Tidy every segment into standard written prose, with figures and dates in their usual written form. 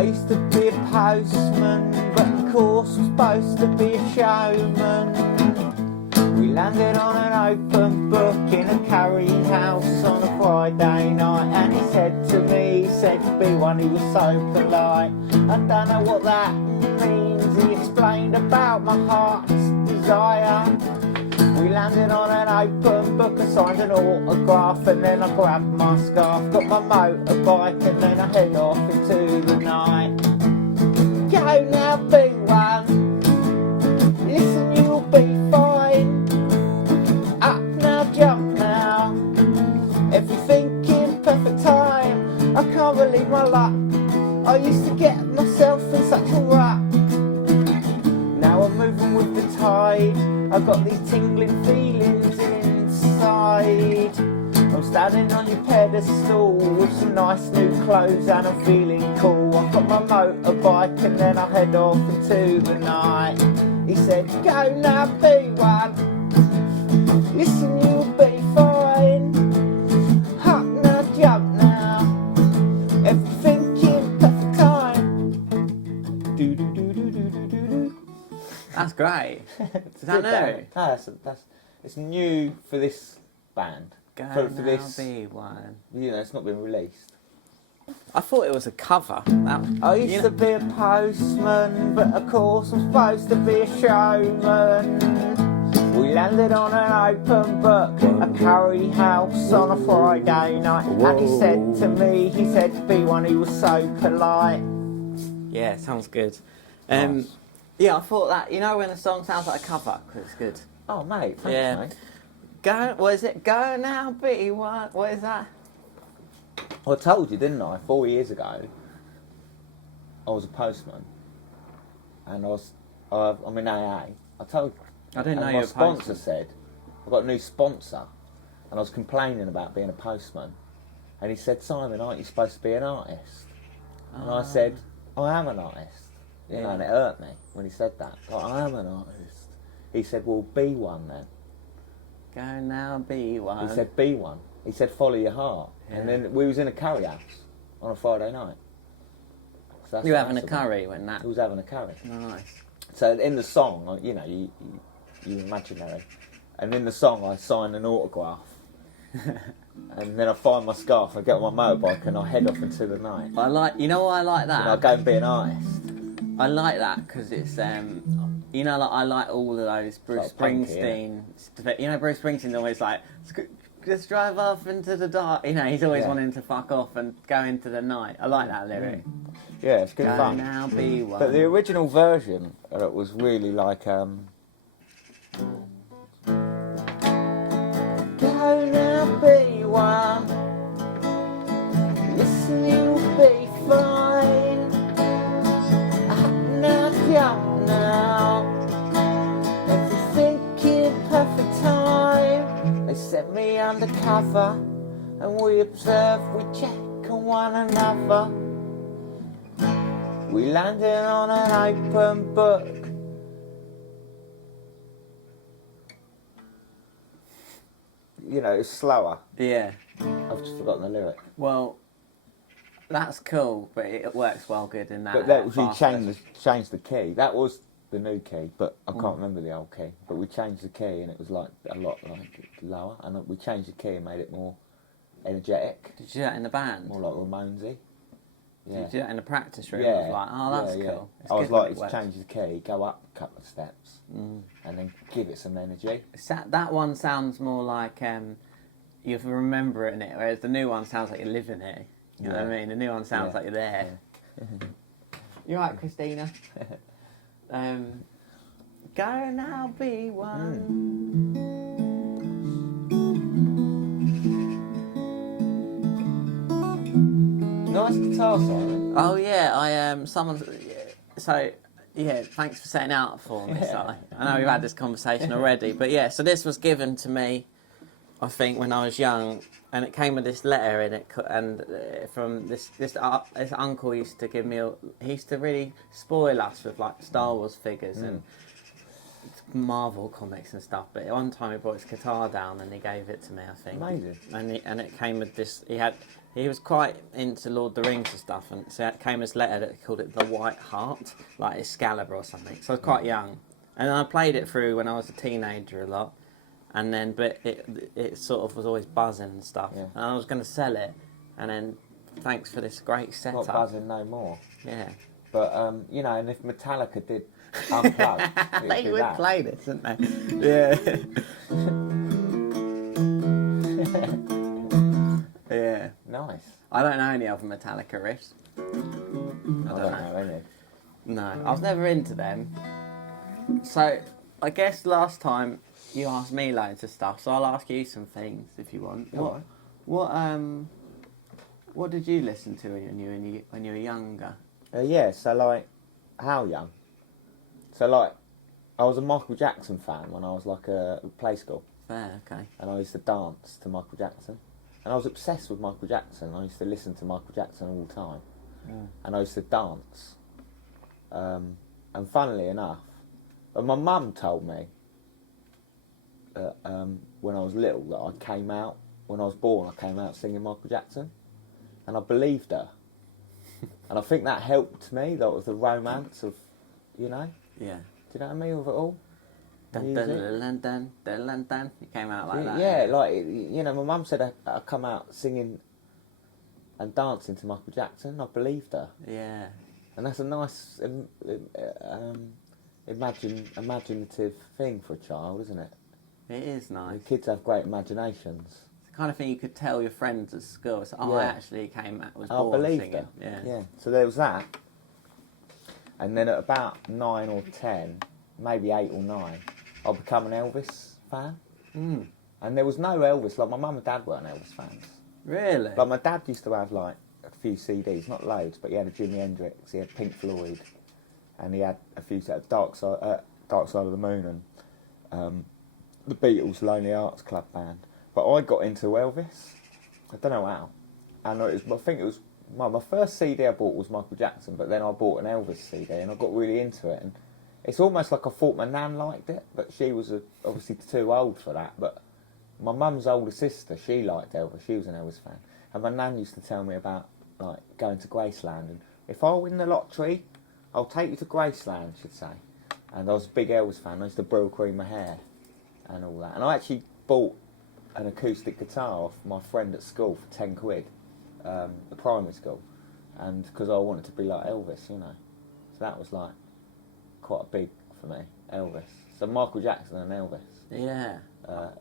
I used to be a postman, but of course I'm supposed to be a showman. We landed on an open book in a carrying house on a Friday night, and he said to me, he said be one, he was so polite. I don't know what that means, he explained about my heart's desire. We landed on an open book, I signed an autograph, and then I grabbed my scarf, got my motorbike, and then I head off into the night. Go now, be one, listen, you'll be fine. Up now, jump now, everything in perfect time. I can't believe my luck, I used to get myself in such a rut. Now I'm moving with the tide, I've got these tingling feelings inside. I'm standing on your pedestal with some nice new clothes and I'm feeling cool. I've got my motorbike and then I head off into the night. He said, go now, be one, listen, you'll be fine. Up now, jump now, everything in perfect time. Do do do do do do do do. That's great. Is that new? No, it's new for this band. Go For now, this, be one. you know, it's not been released. I thought it was a cover. I used to be a postman, but of course I'm supposed to be a showman. We landed on an open book, a curry house on a Friday night, and he said to me, he said be one, he was so polite. Yeah, sounds good. Nice. Yeah, I thought that, you know when a song sounds like a cover, 'cause it's good. Oh mate, thanks Yeah. mate. Go, what is it? Go now, be one. What is that? I told you, didn't I, 4 years ago, I was a postman, and I'm in AA. I told you. I didn't know and you my were a sponsor postman. said, I've got a new sponsor, and I was complaining about being a postman, and he said, Simon, aren't you supposed to be an artist? And I said, I am an artist. You know, and it hurt me when he said that, but I am an artist. He said, well, be one then. Go now, be one. He said, be one. He said, follow your heart. Yeah. And then we was in a curry house on a Friday night. So that's You what having a that's about. curry when that? He was having a curry. Nice. So in the song, you know, you imaginary, and in the song I sign an autograph, and then I find my scarf, I get on my motorbike, and I head off into the night. I like, you know why I like that? And I go and be an artist. I like that because it's, you know, like I like all of those Bruce It's like punky, Springsteen. You know, Bruce Springsteen's always like, just drive off into the dark. You know, he's always Yeah. wanting to fuck off and go into the night. I like that lyric. Yeah, it's good Go fun. now, be one. But the original version was really like, Go now, be one, listen, you'll be fine. Up now, jump now, everything in perfect time. They set me undercover, and we observe, we check on one another. We landed on an open book. You know, it's slower. Yeah. I've just forgotten the lyric. Well, that's cool, but it works well good in that. But that was we fast changed the key. That was the new key, but I can't remember the old key. But we changed the key, and it was like a lot like lower. And we changed the key and made it more energetic, Did you do that in the band? more like Ramonesy. Did Yeah. you do that in the practice room? Yeah. It was like, oh, that's Yeah. cool. It's I was good when like, it works. change the key, go up a couple of steps, and then give it some energy. That one sounds more like you remember it in it, whereas the new one sounds like you live in it. You know what I mean? The new one sounds Yeah. like you're there. You're right, Christina. Go now, be one. Nice guitar solo. Oh yeah, someone's. So yeah, thanks for setting out for me. Si. I know we've had this conversation already, but yeah. So this was given to me, I think, when I was young, and it came with this letter in it, and from this uncle used to give me. He used to really spoil us with like Star Wars figures and Marvel comics and stuff. But one time he brought his guitar down and he gave it to me, I think. Amazing. And it came with this. He had He was quite into Lord of the Rings and stuff, and so it came as letter that he called it the White Heart, like Excalibur or something. So I was quite young, and I played it through when I was a teenager a lot, and then but it sort of was always buzzing and stuff, Yeah. and I was going to sell it, and then thanks for this great setup. Not buzzing no more. Yeah, But you know, and if Metallica did unplug, they do would that. play this, wouldn't they? Yeah. Yeah. Nice. I don't know any other Metallica riffs. I I don't know any. No, I was never into them. So, I guess last time you asked me loads of stuff, so I'll ask you some things if you want. Alright. What did you listen to when you were younger? Yeah, so like, how young? So like, I was a Michael Jackson fan when I was like a play school, Fair, okay. and I used to dance to Michael Jackson, and I was obsessed with Michael Jackson. I used to listen to Michael Jackson all the time, and I used to dance. And funnily enough, but my mum told me that when I was little that I came out, when I was born, I came out singing Michael Jackson, and I believed her. And I think that helped me, that was the romance of, you know? Yeah. Do you know what I mean with it all? Dun, dun, dun, dun, dun, dun, dun. You came out like that. Yeah, like, you know, my mum said I come out singing and dancing to Michael Jackson. I believed her. Yeah. And that's a nice imaginative thing for a child, isn't it? It is nice. Kids have great imaginations. It's the kind of thing you could tell your friends at school. So, I actually was I born believed singing. her. Yeah. So there was that. And then at about 9 or 10, maybe 8 or 9, I became an Elvis fan. Mm. And there was no Elvis. Like, my mum and dad weren't Elvis fans. Really? Like, my dad used to have, like, a few CDs, not loads, but he had a Jimi Hendrix, he had Pink Floyd, and he had a few sets of Dark Side of the Moon and the Beatles' Lonely Hearts Club Band. But I got into Elvis. I don't know how. And I think it was my first CD I bought was Michael Jackson, but then I bought an Elvis CD and I got really into it. And it's almost like I thought my nan liked it, but she was obviously too old for that. But my mum's older sister, she liked Elvis. She was an Elvis fan. And my nan used to tell me about like going to Graceland, and if I win the lottery, I'll take you to Graceland, she'd say. And I was a big Elvis fan. I used to brill cream my hair and all that. And I actually bought an acoustic guitar off my friend at school for 10 quid, at primary school, and because I wanted to be like Elvis, you know. So that was like quite big for me, Elvis. So Michael Jackson and Elvis. Yeah.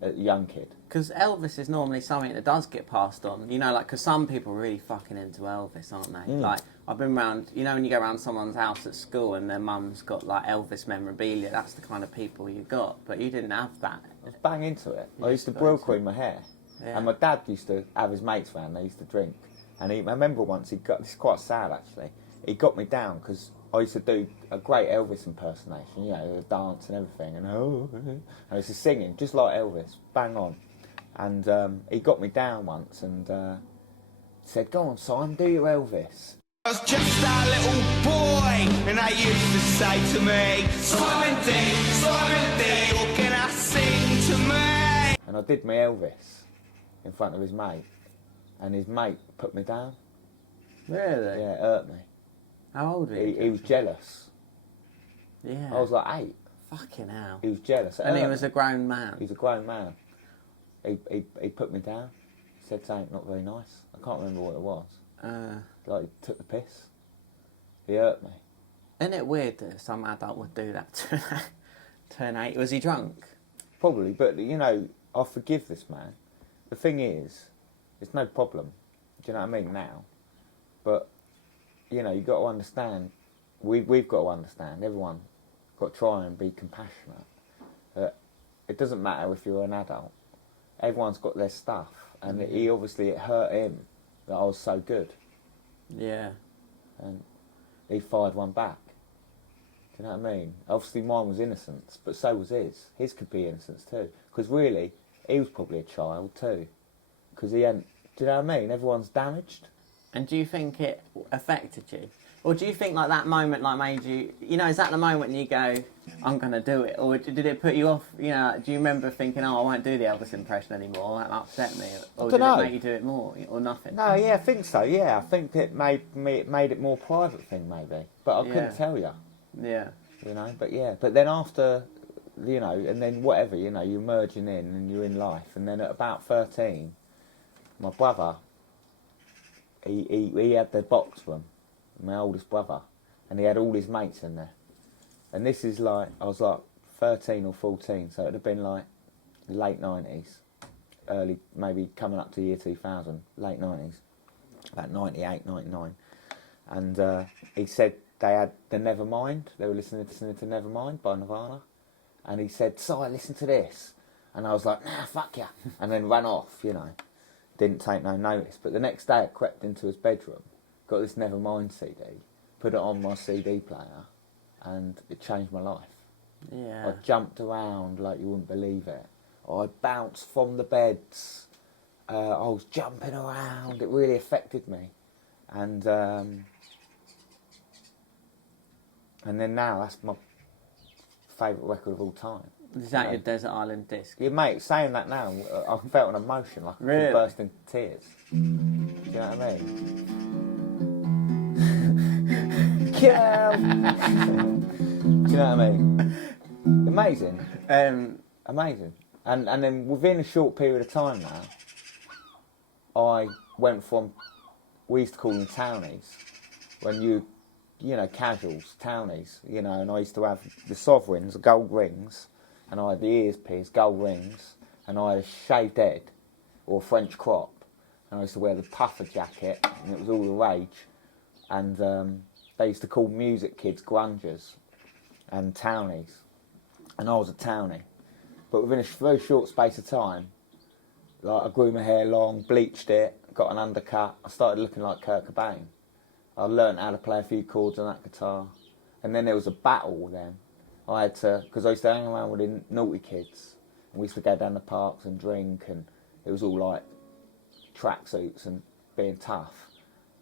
A young kid. Because Elvis is normally something that does get passed on, you know, like, because some people are really fucking into Elvis, aren't they? Like, I've been round, you know, when you go around someone's house at school and their mum's got, like, Elvis memorabilia, that's the kind of people you got, but you didn't have that. I was bang into it. I used to brill cream my hair. Yeah. And my dad used to have his mates round, they used to drink. And I remember once this is quite sad actually, he got me down because I used to do a great Elvis impersonation, you know, the dance and everything, and I used to singing just like Elvis, bang on. And he got me down once and said, "Go on, Simon, do your Elvis." I was just a little boy, and they used to say to me, Simon D, what can I sing to me? And I did my Elvis in front of his mate, and his mate put me down. Really? Yeah, it hurt me. How old were you? He was jealous. Yeah. I was like 8. Fucking hell. He was jealous. It And he hurt was me. a grown man. He was a grown man. He put me down. He said something not very nice. I can't remember what it was. Like, he took the piss. He hurt me. Isn't it weird that some adult would do that to an 8? Was he drunk? Probably, but, you know, I forgive this man. The thing is, it's no problem. Do you know what I mean, now? But, you know, you've got to understand, we've got to understand, everyone got to try and be compassionate. It doesn't matter if you're an adult. Everyone's got their stuff. And it hurt him that I was so good. Yeah. And he fired one back. Do you know what I mean? Obviously mine was innocence, but so was his. His could be innocence too. Because really, he was probably a child too. Because he hadn't, do you know what I mean? Everyone's damaged. And do you think it affected you? Or do you think like that moment like made you, you know, is that the moment you go, I'm going to do it? Or did it put you off, you know, do you remember thinking, oh, I won't do the Elvis impression anymore, that upset me? Or did it make you do it more, or nothing? No, yeah, I think so, yeah. I think it made it more private thing, maybe. But I couldn't tell you. Yeah. You know, but yeah. But then after, you know, and then whatever, you know, you're merging in and you're in life. And then at about 13, my brother, he had the box room, my oldest brother, and he had all his mates in there. And this is like, I was like 13 or 14, so it would have been like late 90s, early, maybe coming up to year 2000, late 90s, about 98, 99. And he said they had the Nevermind, they were listening to Nevermind by Nirvana. And he said, Si, listen to this. And I was like, nah, fuck ya. And then ran off, you know. Didn't take no notice. But the next day I crept into his bedroom, got this Nevermind CD, put it on my CD player, and it changed my life. Yeah. I jumped around like you wouldn't believe it. I bounced from the beds. I was jumping around. It really affected me. And then now that's my favourite record of all time. Is that your Desert Island disc? Yeah, mate, saying that now, I felt an emotion, like I could burst into tears. Do you know what I mean? Yeah. Do you know what I mean? Amazing. Amazing. And then within a short period of time now, I went from, we used to call them townies, when you know, casuals, townies, you know, and I used to have the sovereigns, the gold rings, and I had the ears pierced, gold rings, and I had a shaved head, or a French crop, and I used to wear the puffer jacket, and it was all the rage, and they used to call music kids grungers, and townies, and I was a townie, but within a very short space of time, like I grew my hair long, bleached it, got an undercut, I started looking like Kurt Cobain. I learned how to play a few chords on that guitar, and then there was a battle then. I had to, because I used to hang around with the naughty kids, and we used to go down the parks and drink, and it was all like tracksuits and being tough.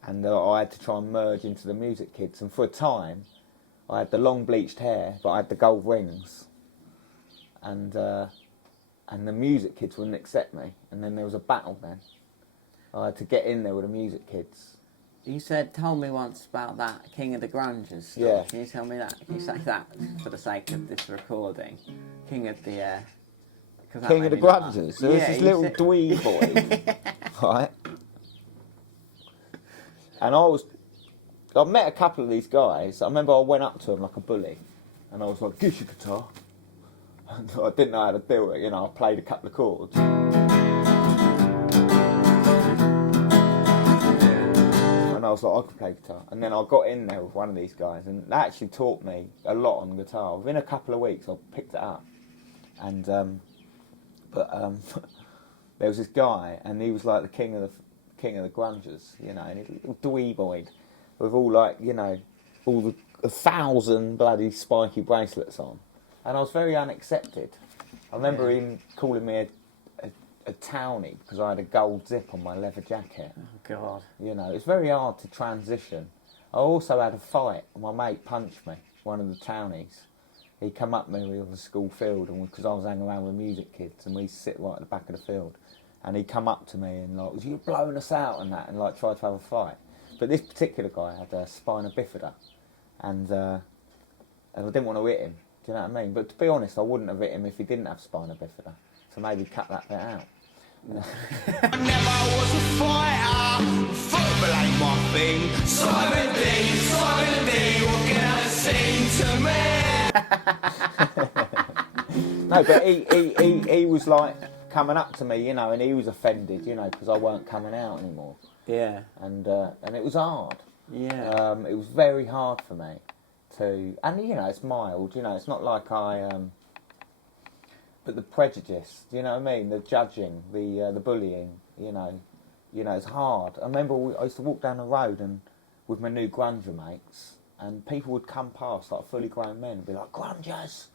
And I had to try and merge into the music kids, and for a time, I had the long bleached hair, but I had the gold rings, and the music kids wouldn't accept me, and then there was a battle then. I had to get in there with the music kids. You told me once about that King of the Grungers stuff. Yeah. Can you tell me that? Can you say that for the sake of this recording? King of the... King of the Grungers? There was this little dweeb boy, right? And I met a couple of these guys. I remember I went up to them like a bully, and I was like, "Give us your guitar." And I didn't know how to do it, you know, I played a couple of chords. I was like, I could play guitar. And then I got in there with one of these guys, and they actually taught me a lot on guitar. Within a couple of weeks, I picked it up. And, there was this guy, and he was like the king of the grungers, you know, and he's a little dweeboid with all like, you know, all the 1,000 bloody spiky bracelets on. And I was very unaccepted. I remember him calling me a townie because I had a gold zip on my leather jacket. Oh, God. You know, it's very hard to transition. I also had a fight. My mate punched me, one of the townies. He come up to me on the school field, and because I was hanging around with music kids, and we sit right at the back of the field. And he come up to me and like, was you blowing us out and that, and like tried to have a fight. But this particular guy had a spina bifida, and I didn't want to hit him. Do you know what I mean? But to be honest, I wouldn't have hit him if he didn't have spina bifida. So maybe cut that bit out. I never was a fighter, football ain't my thing. Simon D, what can I sing to me? No, but he was like coming up to me, you know, and he was offended, you know, because I weren't coming out anymore. Yeah. And it was hard. Yeah. It was very hard for me to, and you know, it's mild, you know, it's not like but the prejudice, do you know what I mean? The judging, the bullying, you know, it's hard. I remember I used to walk down the road and with my new grunger mates, and people would come past, like fully grown men, and be like, "Grungers,"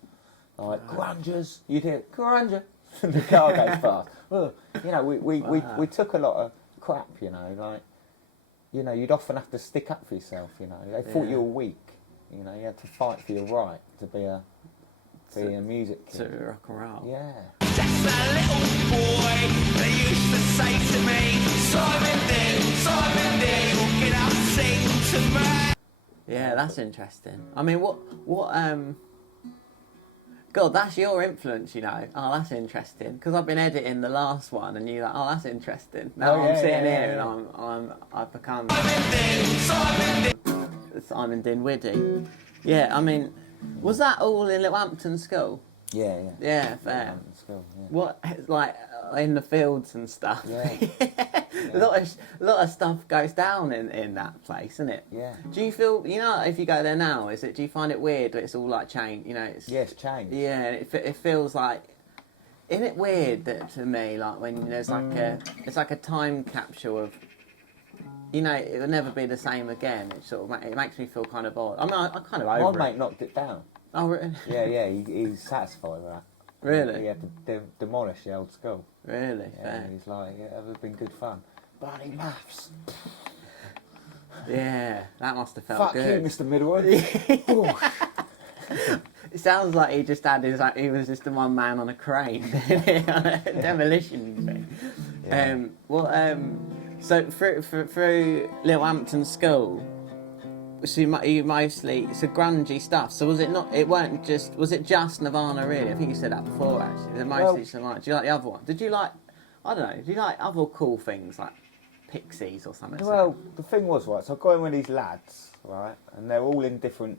like "Grungers." You'd hear "Grunger," and the car goes past. Well, you know, we took a lot of crap, you know, like, you know, you'd often have to stick up for yourself. You know, they thought you were weak. You know, you had to fight for your right to be a music kid. To rock and roll. Yeah. Just a little boy, they used to say to me, Simon dear, what can I sing to me? Yeah, that's interesting. I mean, what God, that's your influence, you know. Oh, that's interesting. Because I've been editing the last one, and you're like, oh, that's interesting. Now I'm sitting here, and I've become Simon Dinwiddie. Yeah, I mean, was that all in Littlehampton School? Yeah. Yeah, fair. Littlehampton School, yeah. What, like in the fields and stuff? Yeah. A lot of stuff goes down in that place, isn't it? Yeah. Do you feel, you know, if you go there now, do you find it weird that it's all like changed? You know, it's changed. Yeah, it feels like, isn't it weird that to me, like when there's like it's like a time capsule of, you know, it will never be the same again. It sort of it makes me feel kind of odd. I mean, I'm kind of over My mate knocked it down. Oh, really? Yeah, he's satisfied with that. Really? He had to demolish the old school. Really? Yeah, Fair. he's like, yeah, it's been good fun. Bloody maths. Yeah, that must have felt Fuck good. you, Mr. Middlewood. It sounds like he just had he was just the one man on a crane, on a demolition thing. Yeah. So through Littlehampton School, so you mostly, it's a grungy stuff. So was it not? It weren't just. Was it just Nirvana really? I think you said that before. Actually, they're mostly some like. Do you like the other one? Did you like? I don't know. Do you like other cool things like Pixies or something? Well, the thing was, right, so I got in with these lads, right, and they're all in different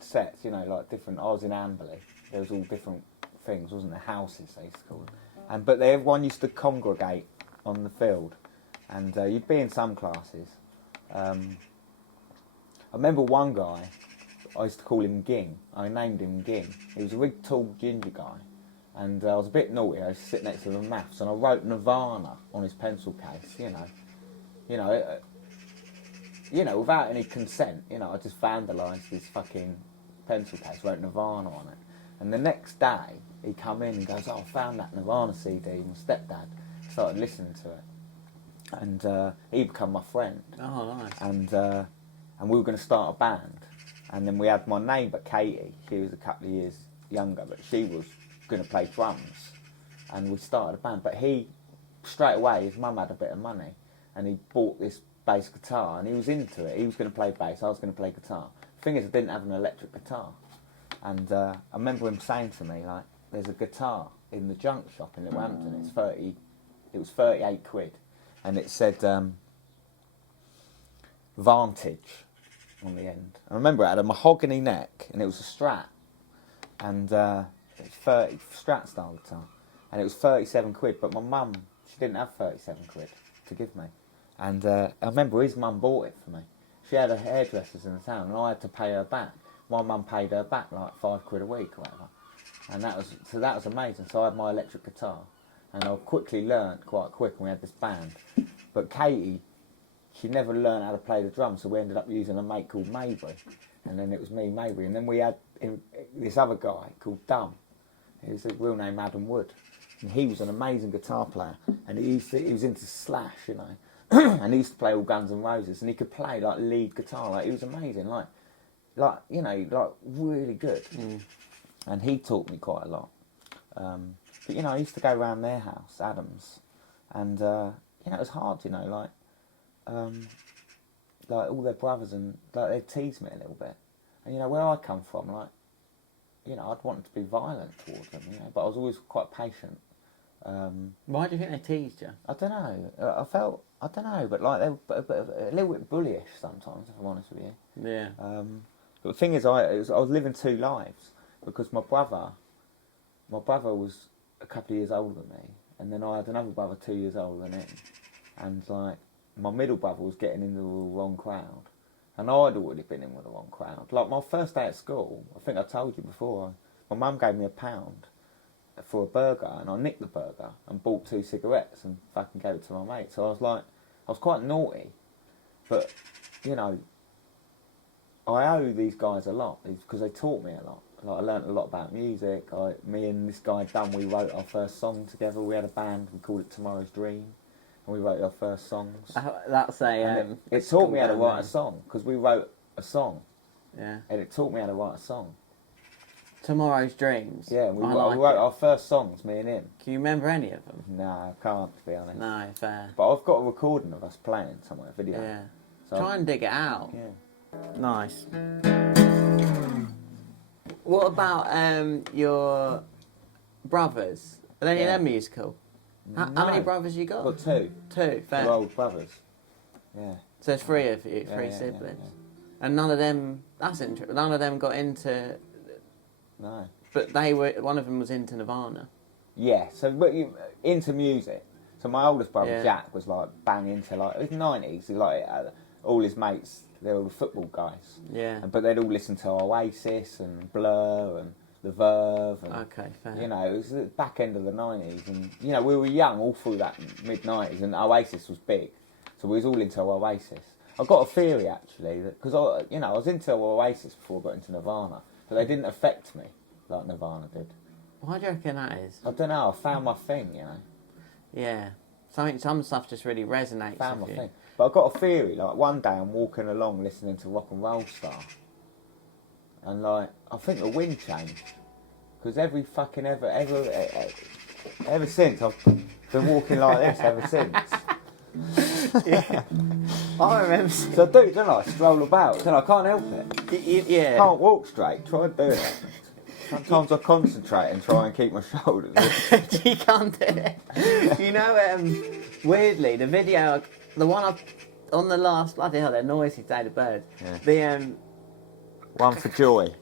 sets, you know, like different. I was in Amberley. There was all different things, wasn't there? Houses, they used to call them. But everyone used to congregate on the field, and you'd be in some classes. I remember one guy, I used to call him Ging. I named him Ging. He was a big, tall, ginger guy. And I was a bit naughty. I was sitting next to him in maths, and I wrote Nirvana on his pencil case, you know, without any consent. You know, I just vandalised his fucking pencil case, wrote Nirvana on it. And the next day, he come in and goes, oh, I found that Nirvana CD. My stepdad started listening to it. And he became my friend. Oh, nice. And we were going to start a band. And then we had my neighbour, Katie. She was a couple of years younger, but she was going to play drums. And we started a band. But he, straight away, his mum had a bit of money. And he bought this bass guitar. And he was into it. He was going to play bass. I was going to play guitar. The thing is, I didn't have an electric guitar. And I remember him saying to me, like, there's a guitar in the junk shop in Littlehampton. It was 38 quid. And it said Vantage on the end. I remember it had a mahogany neck, and it was a Strat. And it was 30 Strat style guitar. And it was 37 quid, but my mum, she didn't have 37 quid to give me. And I remember his mum bought it for me. She had her hairdressers in the town, and I had to pay her back. My mum paid her back like 5 quid a week or whatever. And that was amazing. So I had my electric guitar, and I quickly learnt quite quick, and we had this band. But Katie, she never learned how to play the drums, so we ended up using a mate called Mabry. And then it was me, Mabry. And then we had this other guy called Dumb. His real name Adam Wood. And he was an amazing guitar player. And he was into Slash, you know. And he used to play all Guns N' Roses. And he could play like lead guitar. Like, he was amazing. Like you know, like really good. And he taught me quite a lot. But, you know, I used to go around their house, Adam's. And, you know, it was hard, you know, like all their brothers, and like they'd tease me a little bit. And, you know, where I come from, like, you know, I'd wanted to be violent towards them, you know, but I was always quite patient. Why do you think they teased you? I don't know. I don't know, but like they were a little bit bullyish sometimes, if I'm honest with you. Yeah. But the thing is, I was living two lives, because my brother was a couple of years older than me, and then I had another brother 2 years older than him, and like my middle brother was getting into the wrong crowd, and I'd already been in with the wrong crowd. Like my first day at school, I think I told you before, my mum gave me £1 for a burger, and I nicked the burger and bought 2 cigarettes and fucking gave it to my mate. So I was quite naughty, but you know, I owe these guys a lot because they taught me a lot. Like, I learnt a lot about music. Me and this guy Dunn, we wrote our first song together. We had a band. We called it Tomorrow's Dream. and we wrote our first songs. That's a. And it taught me how to write a song, because we wrote a song. Yeah. And it taught me how to write a song. Tomorrow's Dreams. Yeah, we wrote our first songs, me and him. Can you remember any of them? No, I can't, to be honest. No, fair. But I've got a recording of us playing somewhere, a video. Yeah. So Try and dig it out. Yeah. Nice. What about your brothers? Are any of them musical? How many brothers you got? I've got two. Two, fair. 2 older brothers. Yeah. So there's three of you, three Yeah, siblings. yeah. And none of them, that's interesting, none of them got into... No. But one of them was into Nirvana. Yeah, so but into music. So my oldest brother, Yeah. Jack, was like bang into, like, it was 90s. He, like, all his mates, they were all football guys. Yeah. But they'd all listen to Oasis and Blur and The Verve. And, Okay, fair. you know, it was the back end of the 90s. And, you know, we were young all through that mid-90s, and Oasis was big. So we was all into Oasis. I've got a theory, actually, that because, I was into Oasis before I got into Nirvana, but they didn't affect me like Nirvana did. Why do you reckon that is? I don't know, I found my thing, you know. Yeah. Some stuff just really resonates Found my with you. thing. But I've got a theory, like one day I'm walking along listening to Rock and Roll Star, and like, I think the wind changed. Because ever since, I've been walking like this ever since. Yeah. I remember. So I do, don't I? Stroll about, and I can't help it. Yeah. Can't walk straight, try and do it. Sometimes I concentrate and try and keep my shoulders. You can't do it. You know, weirdly, the video, the one on the last, bloody hell, they're noisy day the birds. Yeah. The One for joy.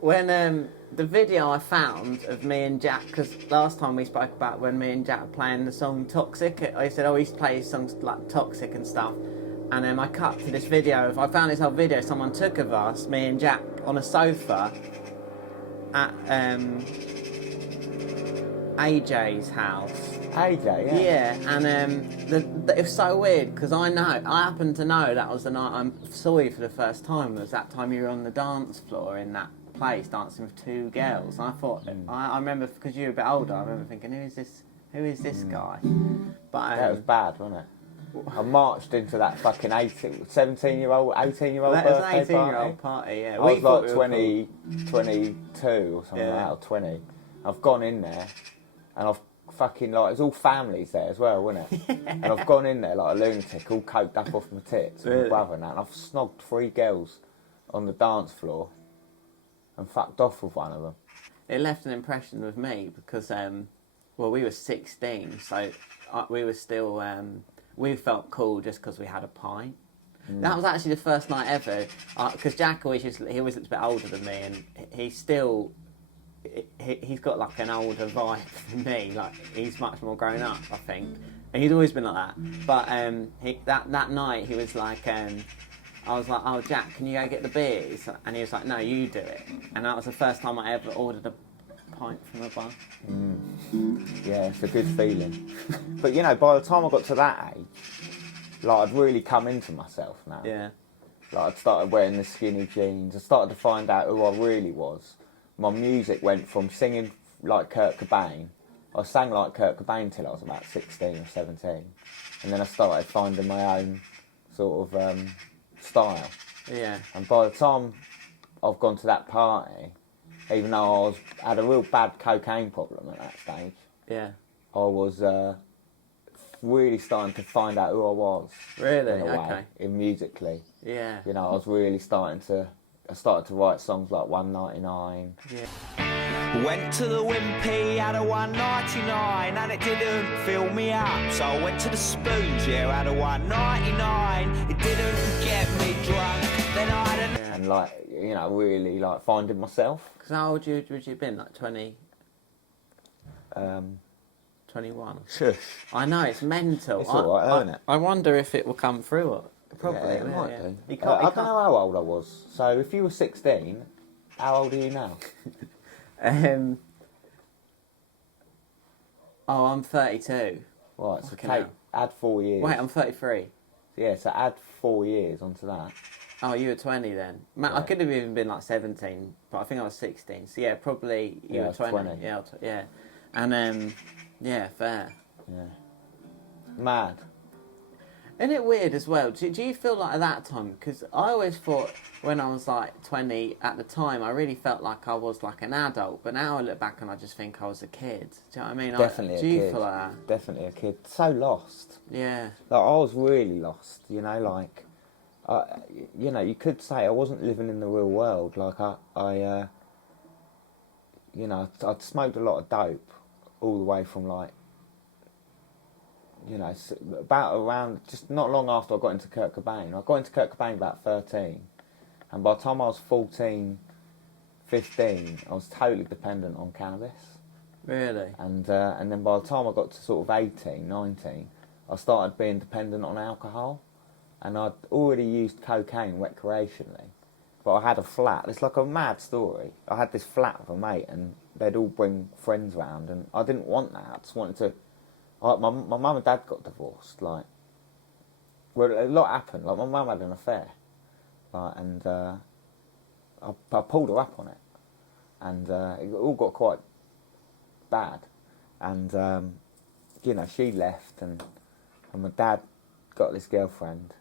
when the video I found of me and Jack, because last time we spoke about when me and Jack were playing the song Toxic, I said, oh, he used to play songs like Toxic and stuff. And I cut to this video. I found this old video someone took of us, me and Jack, on a sofa at AJ's house. AJ, yeah. Yeah, and it was so weird because I happen to know that was the night I saw you for the first time. It was that time you were on the dance floor in that place dancing with two girls. And I thought, I remember, because you were a bit older, I remember thinking, who is this guy? But That was bad, wasn't it? I marched into that fucking 17-year-old, 18-year-old that was birthday an 18-year-old party, yeah. I was like 20, 22 or something like that, or 20. I've gone in there, and I've fucking, like, it's all families there as well, wasn't it? Yeah. And I've gone in there like a lunatic, all coked up off my tits, with my brother and that, and I've snogged 3 girls on the dance floor and fucked off with one of them. It left an impression with me because, we were 16, so we were still... we felt cool just because we had a pint. That was actually the first night ever, because Jack always looks a bit older than me, and he's got like an older vibe than me. Like, he's much more grown up, I think, and he's always been like that. But that night he was like, I was like, oh, Jack, can you go get the beers? And he was like, no, you do it. And that was the first time I ever ordered a pint from a bar. Yeah, it's a good feeling. But you know, by the time I got to that age, like, I'd really come into myself now. Yeah. Like, I'd started wearing the skinny jeans. I started to find out who I really was. My music went from singing like Kurt Cobain. I sang like Kurt Cobain till I was about 16 or 17. And then I started finding my own sort of style. Yeah. And by the time I've gone to that party, even though I had a real bad cocaine problem at that stage, Yeah. I was really starting to find out who I was. Really? In a way, Okay. musically. Yeah. You know, I was really started to write songs like 199. Yeah. Went to the Wimpy, had a 199, and it didn't fill me up. So I went to the Spoons, yeah, had a 199. It didn't get me drunk. Then I had a... And like, you know, really like finding myself. Because how old would you have been? Like 20? 21? Shush. I know, it's mental. It's alright, isn't it? I wonder if it will come through. Probably. Yeah, it might do. You I don't know how old I was. So if you were 16, how old are you now? I'm 32. Right, so Fucking hell. add 4 years. Wait, I'm 33. Yeah, so add 4 years onto that. Oh, you were 20 then. I could have even been like 17, but I think I was 16. So yeah, probably you Yeah, were 20. 20. Yeah, yeah. And yeah, fair. Yeah. mad. Isn't it weird as well? Do you feel like at that time? Because I always thought when I was like 20 at the time, I really felt like I was like an adult. But now I look back and I just think I was a kid. Do you know what I mean? Definitely do a you kid. feel like that? Definitely a kid. So lost. Yeah. Like, I was really lost, you know, like, you know, you could say I wasn't living in the real world. Like, you know, I'd smoked a lot of dope all the way from, like, you know, about around, just not long after I got into Kurt Cobain. I got into Kurt Cobain about 13. And by the time I was 14, 15, I was totally dependent on cannabis. Really? And then by the time I got to sort of 18, 19, I started being dependent on alcohol. And I'd already used cocaine recreationally. But I had a flat. It's like a mad story. I had this flat with a mate and they'd all bring friends round and I didn't want that. I just wanted to... Like, my mum and dad got divorced, like... Well, a lot happened. Like, my mum had an affair. Like, and I pulled her up on it. And it all got quite bad. And, you know, she left and my dad got this girlfriend.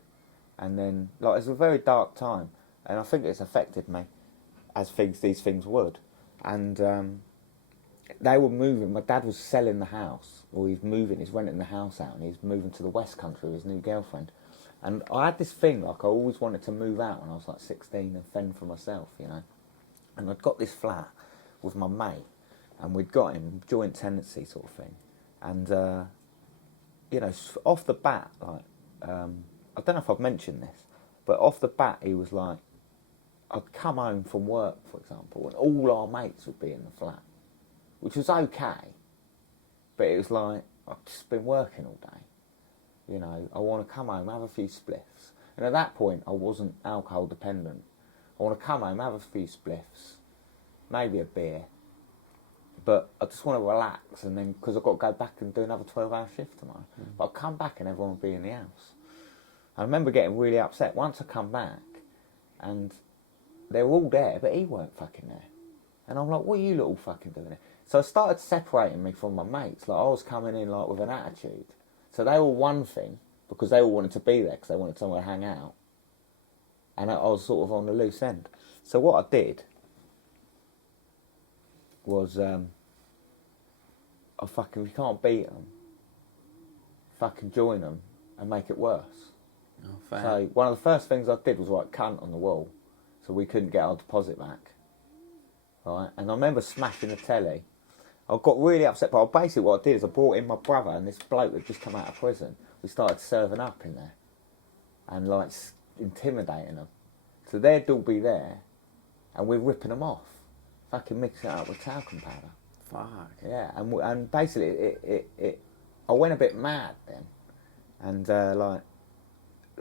And then, like, it was a very dark time. And I think it's affected me, as these things would. And they were moving. My dad was selling the house, or he's renting the house out, and he's moving to the West Country with his new girlfriend. And I had this thing, like, I always wanted to move out when I was like 16 and fend for myself, you know. And I'd got this flat with my mate, and we'd got him, joint tenancy sort of thing. And, you know, off the bat, like, I don't know if I've mentioned this, but off the bat he was like, I'd come home from work, for example, and all our mates would be in the flat, which was okay, but it was like, I've just been working all day, you know, I want to come home, have a few spliffs, and at that point I wasn't alcohol dependent. I want to come home, have a few spliffs, maybe a beer, but I just want to relax, and then, because I've got to go back and do another 12-hour shift tomorrow, but I'll come back and everyone will be in the house. I remember getting really upset once I come back, and they were all there, but he weren't fucking there. And I'm like, what are you little fucking doing there? So I started separating me from my mates. Like, I was coming in, like, with an attitude. So they were one thing, because they all wanted to be there, because they wanted somewhere to hang out. And I was sort of on the loose end. So what I did was, you can't beat them. Fucking join them and make it worse. Oh, fair. So one of the first things I did was write cunt on the wall, so we couldn't get our deposit back. Right, and I remember smashing the telly. I got really upset, but basically what I did is I brought in my brother and this bloke had just come out of prison. We started serving up in there, and like intimidating them. So they'd all be there, and we're ripping them off, fucking mixing it up with talcum powder. Fuck. Yeah, and basically I went a bit mad then, and like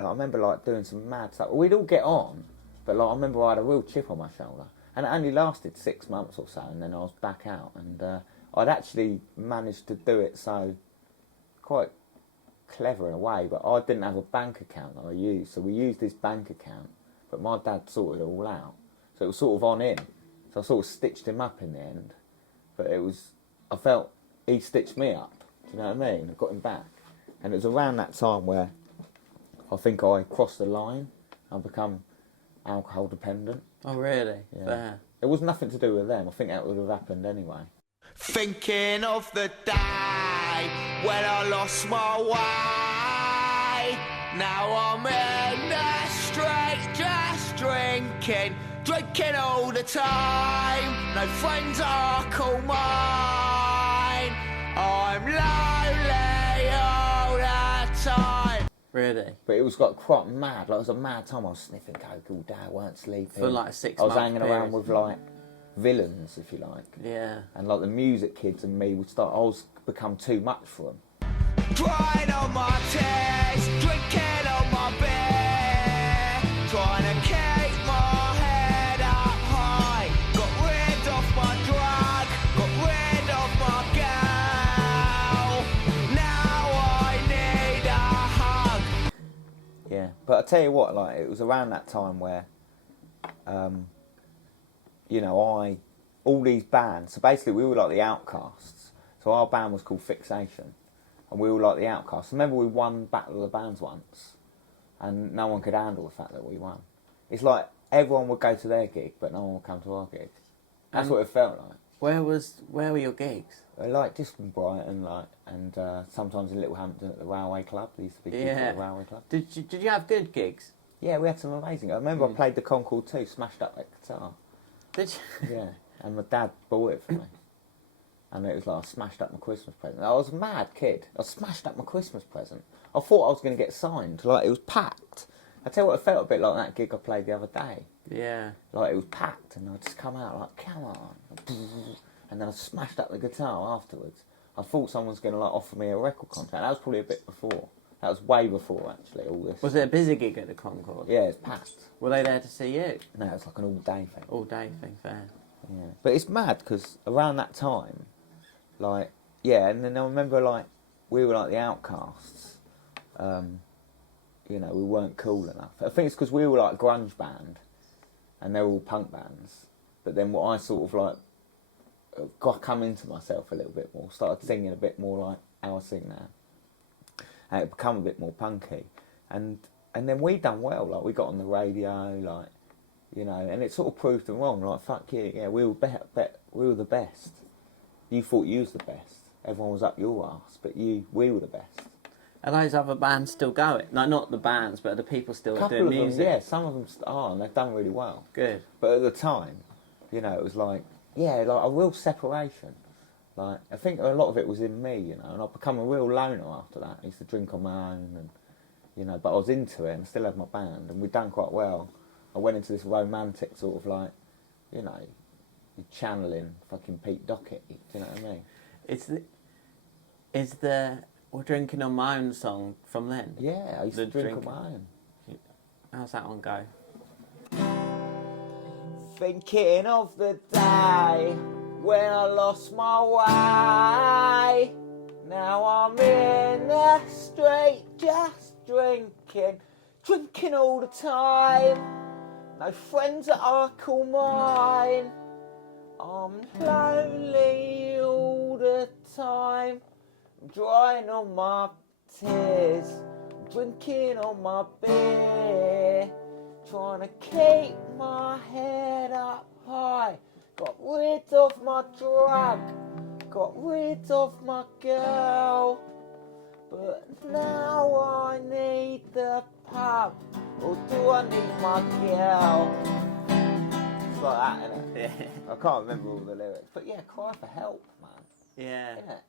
I remember like doing some mad stuff. We'd all get on, but like I remember I had a real chip on my shoulder, and it only lasted 6 months or so, and then I was back out, and I'd actually managed to do it so quite clever in a way, but I didn't have a bank account that I used, so we used this bank account, but my dad sorted it all out, so it was sort of on him, so I sort of stitched him up in the end, but I felt he stitched me up, do you know what I mean? I got him back, and it was around that time where I think I crossed the line and become alcohol dependent. Oh, really? Yeah. Fair. It was nothing to do with them. I think that would have happened anyway. Thinking of the day when I lost my way. Now I'm in the street just drinking all the time. No friends I call mine. I'm lonely all the time. Really? But it was like quite mad. Like, it was a mad time. I was sniffing coke all day. I weren't sleeping. For like 6 months. I was hanging around with like villains, if you like. Yeah. And like the music kids and me would start. I was become too much for them. Crying on my tears, drinking on my beer, trying to keep my head up high. Got rid of my drug, got rid of my girl. Now I need a hug. Yeah, but I tell you what, like it was around that time where, you know, all these bands. So basically, we were like the outcasts. So our band was called Fixation. and we were like the outcasts. Remember, we won Battle of the Bands once, and no one could handle the fact that we won. It's like everyone would go to their gig, but no one would come to our gig. That's what it felt like. Where were your gigs? Like just in Brighton, like, and sometimes in Littlehampton at the Railway Club. There used to be gigs at the Railway Club. Did you have good gigs? Yeah, we had some amazing. I remember I played the Concorde too, smashed up that guitar. Did you? Yeah, and my dad bought it for me. And it was like I smashed up my Christmas present. I was a mad kid. I smashed up my Christmas present. I thought I was going to get signed. Like, it was packed. I tell you what, it felt a bit like that gig I played the other day. Yeah. Like, it was packed, and I'd just come out like, come on. And then I smashed up the guitar afterwards. I thought someone was going to like offer me a record contract. That was probably a bit before. That was way before, actually, all this. Was it a busy gig at the Concorde? Yeah, it's packed. Were they there to see you? No, it's like an all-day thing. All-day thing, fair. Yeah. But it's mad, because around that time, like, yeah, and then I remember, like, we were like the outcasts. You know, we weren't cool enough. I think it's because we were like a grunge band, and they're all punk bands. But then what I sort of like got come into myself a little bit more, started singing a bit more like how I sing now, and it become a bit more punky. And then we done well, like we got on the radio, like, you know, and it sort of proved them wrong. Like, fuck you, yeah, we were we were the best. You thought you was the best. Everyone was up your arse, but we were the best. Are those other bands still going? No, not the bands, but are the people still doing music? Them, yeah, some of them are, and they've done really well. Good. But at the time, you know, it was like, yeah, like a real separation. Like, I think a lot of it was in me, you know, and I've become a real loner after that. I used to drink on my own, and, you know, but I was into it, and I still had my band, and we'd done quite well. I went into this romantic sort of like, you know, you're channeling fucking Pete Dockett, do you know what I mean? Is the We're Drinking on My Own song from then? Yeah, I used to drink on my own. How's that one go? Thinking of the day when I lost my way. Now I'm in the street just drinking all the time. No friends that I call mine. I'm lonely all the time. I'm drying on my tears, I'm drinking on my beer, trying to keep my head up high. Got rid of my drug, got rid of my girl, but now I need the pub, or do I need my girl? It's like that, innit? Yeah. I can't remember all the lyrics, but yeah, cry for help, man. Yeah. Innit?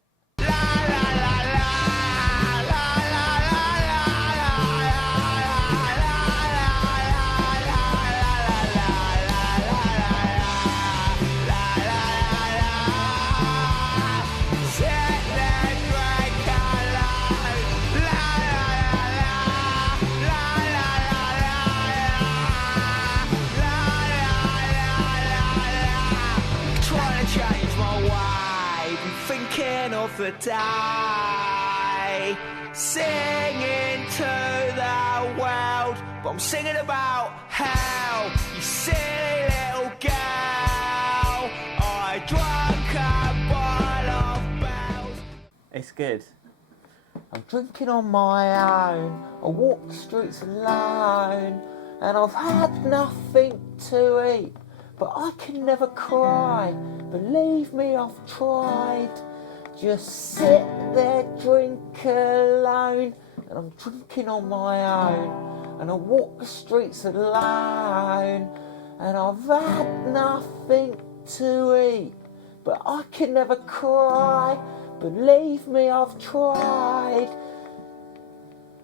Thinking of the day, singing to the world, but I'm singing about how you silly little girl. I drank a bottle of bells. It's good. I'm drinking on my own, I walk the streets alone, and I've had nothing to eat, but I can never cry. Believe me, I've tried. Just sit there, drink alone, and I'm drinking on my own, and I walk the streets alone, and I've had nothing to eat, but I can never cry. Believe me, I've tried.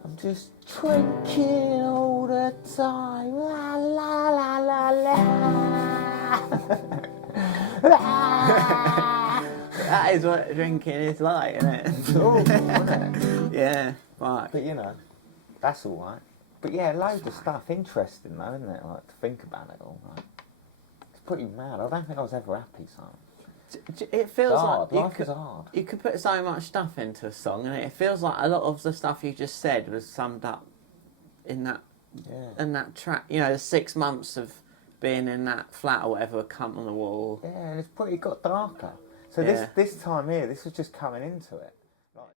I'm just drinking all the time. La la la la la. That is what drinking is like, isn't it? It's awful, isn't it? Yeah, right. But you know, that's all right. But yeah, loads of stuff interesting though, isn't it? Like to think about it all. Like, it's pretty mad. I don't think I was ever happy, son. It feels hard. like Life is hard. you could put so much stuff into a song, and it feels like a lot of the stuff you just said was summed up in that track. You know, the 6 months of being in that flat or whatever, come on the wall. Yeah, and it got darker. So this time here, this was just coming into it.